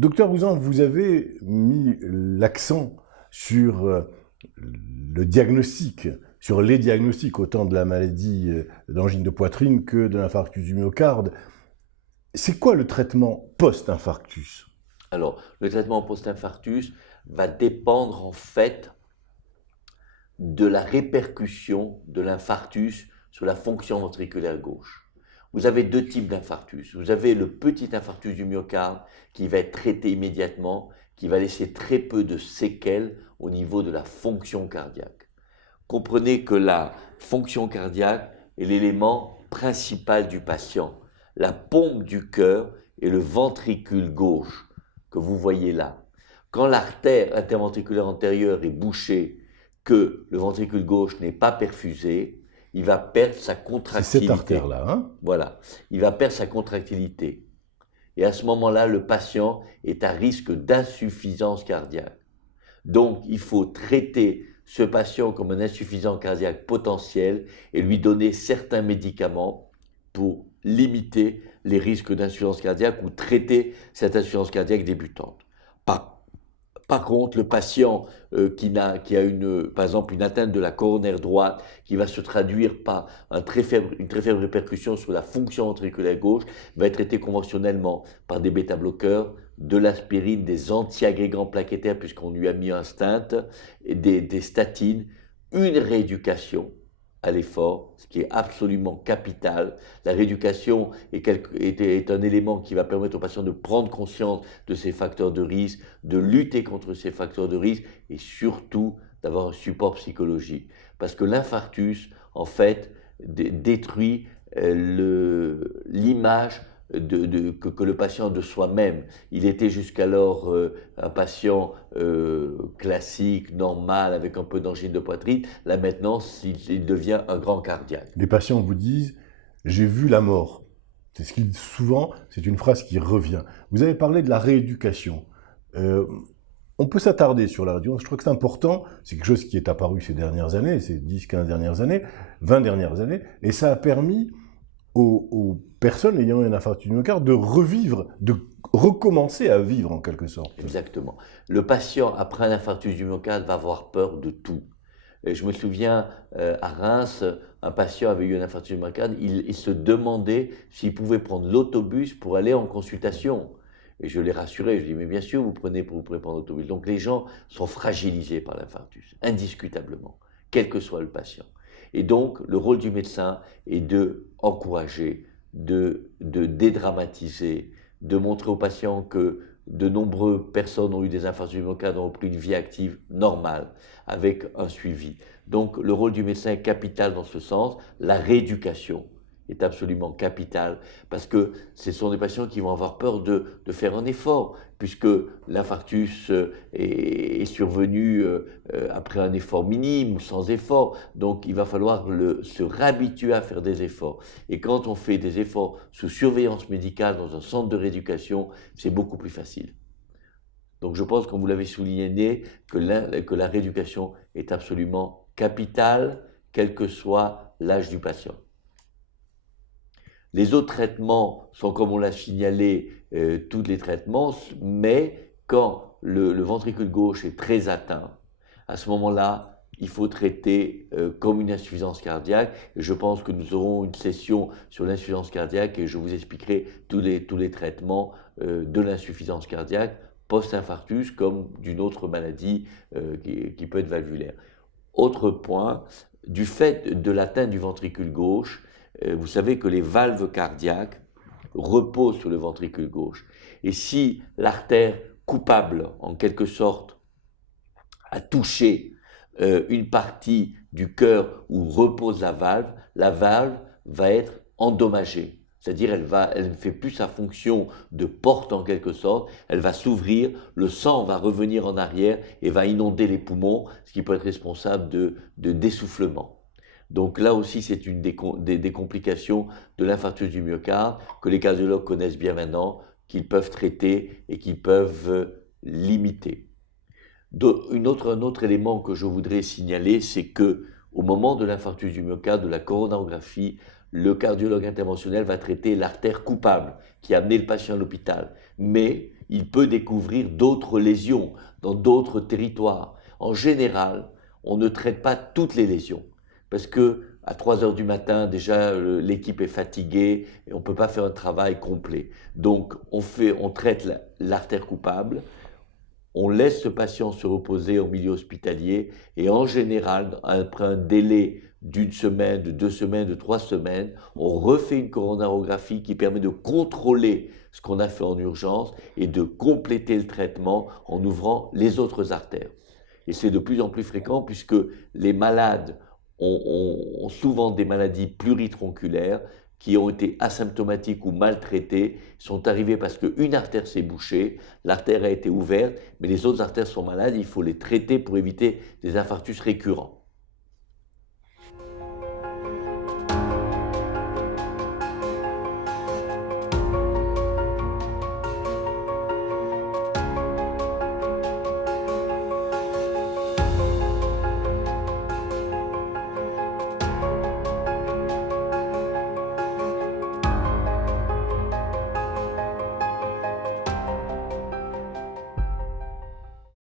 Docteur Ouzan, vous avez mis l'accent sur le diagnostic, sur les diagnostics, autant de la maladie d'angine de poitrine que de l'infarctus du myocarde. C'est quoi le traitement post-infarctus? Alors, le traitement post-infarctus va dépendre en fait de la répercussion de l'infarctus sur la fonction ventriculaire gauche. Vous avez deux types d'infarctus. Vous avez le petit infarctus du myocarde qui va être traité immédiatement, qui va laisser très peu de séquelles au niveau de la fonction cardiaque. Comprenez que la fonction cardiaque est l'élément principal du patient. La pompe du cœur est le ventricule gauche que vous voyez là. Quand l'artère interventriculaire antérieure est bouchée, que le ventricule gauche n'est pas perfusé, il va perdre sa contractilité. C'est cette artère-là, hein? Voilà, il va perdre sa contractilité. Et à ce moment-là, le patient est à risque d'insuffisance cardiaque. Donc, il faut traiter ce patient comme un insuffisant cardiaque potentiel et lui donner certains médicaments pour limiter les risques d'insuffisance cardiaque ou traiter cette insuffisance cardiaque débutante. Par contre, le patient qui a par exemple une atteinte de la coronaire droite qui va se traduire par une très faible répercussion sur la fonction ventriculaire gauche va être traité conventionnellement par des bêta-bloqueurs, de l'aspirine, des antiagrégants plaquettaires puisqu'on lui a mis un stent, et des statines, une rééducation à l'effort, ce qui est absolument capital. La rééducation est un élément qui va permettre aux patients de prendre conscience de ces facteurs de risque, de lutter contre ces facteurs de risque et surtout d'avoir un support psychologique. Parce que l'infarctus, en fait, détruit l'image que le patient a de soi-même. Il était jusqu'alors un patient classique, normal, avec un peu d'angine de poitrine. Là maintenant, il devient un grand cardiaque. Les patients vous disent « j'ai vu la mort ». C'est ce qu'ils disent souvent, c'est une phrase qui revient. Vous avez parlé de la rééducation. On peut s'attarder sur la rééducation, je crois que c'est important, c'est quelque chose qui est apparu ces dernières années, ces 10, 15 dernières années, 20 dernières années, et ça a permis aux personnes ayant un infarctus du myocarde de revivre, de recommencer à vivre en quelque sorte. Exactement. Le patient, après un infarctus du myocarde, va avoir peur de tout. Et je me souviens, à Reims, un patient avait eu un infarctus du myocarde, il se demandait s'il pouvait prendre l'autobus pour aller en consultation. Et je l'ai rassuré, je lui ai dit, mais bien sûr, vous pouvez prendre l'autobus. Donc les gens sont fragilisés par l'infarctus, indiscutablement, quel que soit le patient. Et donc, le rôle du médecin est d'encourager, de dédramatiser, de montrer aux patients que de nombreuses personnes ont eu des infarctus du myocarde, ont repris une vie active normale, avec un suivi. Donc, le rôle du médecin est capital dans ce sens. La rééducation est absolument capitale, parce que ce sont des patients qui vont avoir peur de faire un effort, puisque l'infarctus est survenu après un effort minime ou sans effort. Donc il va falloir se réhabituer à faire des efforts. Et quand on fait des efforts sous surveillance médicale dans un centre de rééducation, c'est beaucoup plus facile. Donc je pense, comme vous l'avez souligné, que la rééducation est absolument capitale, quel que soit l'âge du patient. Les autres traitements sont, comme on l'a signalé, tous les traitements, mais quand le ventricule gauche est très atteint, à ce moment-là, il faut traiter comme une insuffisance cardiaque. Et je pense que nous aurons une session sur l'insuffisance cardiaque et je vous expliquerai tous les traitements de l'insuffisance cardiaque post-infarctus comme d'une autre maladie qui peut être valvulaire. Autre point, du fait de l'atteinte du ventricule gauche, vous savez que les valves cardiaques reposent sur le ventricule gauche. Et si l'artère coupable, en quelque sorte, a touché une partie du cœur où repose la valve va être endommagée. C'est-à-dire elle ne fait plus sa fonction de porte en quelque sorte, elle va s'ouvrir, le sang va revenir en arrière et va inonder les poumons, ce qui peut être responsable de d'essoufflement. Donc là aussi, c'est une des complications de l'infarctus du myocarde que les cardiologues connaissent bien maintenant, qu'ils peuvent traiter et qu'ils peuvent limiter. Un autre élément que je voudrais signaler, c'est que au moment de l'infarctus du myocarde, de la coronarographie, le cardiologue interventionnel va traiter l'artère coupable qui a amené le patient à l'hôpital. Mais il peut découvrir d'autres lésions dans d'autres territoires. En général, on ne traite pas toutes les lésions parce que à 3 heures du matin, déjà, l'équipe est fatiguée et on ne peut pas faire un travail complet. Donc, on traite l'artère coupable, on laisse ce patient se reposer en milieu hospitalier et en général, après un délai d'1 semaine, de 2 semaines, de 3 semaines, on refait une coronarographie qui permet de contrôler ce qu'on a fait en urgence et de compléter le traitement en ouvrant les autres artères. Et c'est de plus en plus fréquent puisque les malades ont souvent des maladies pluritronculaires qui ont été asymptomatiques ou maltraitées, sont arrivés parce qu'une artère s'est bouchée, l'artère a été ouverte, mais les autres artères sont malades, il faut les traiter pour éviter des infarctus récurrents.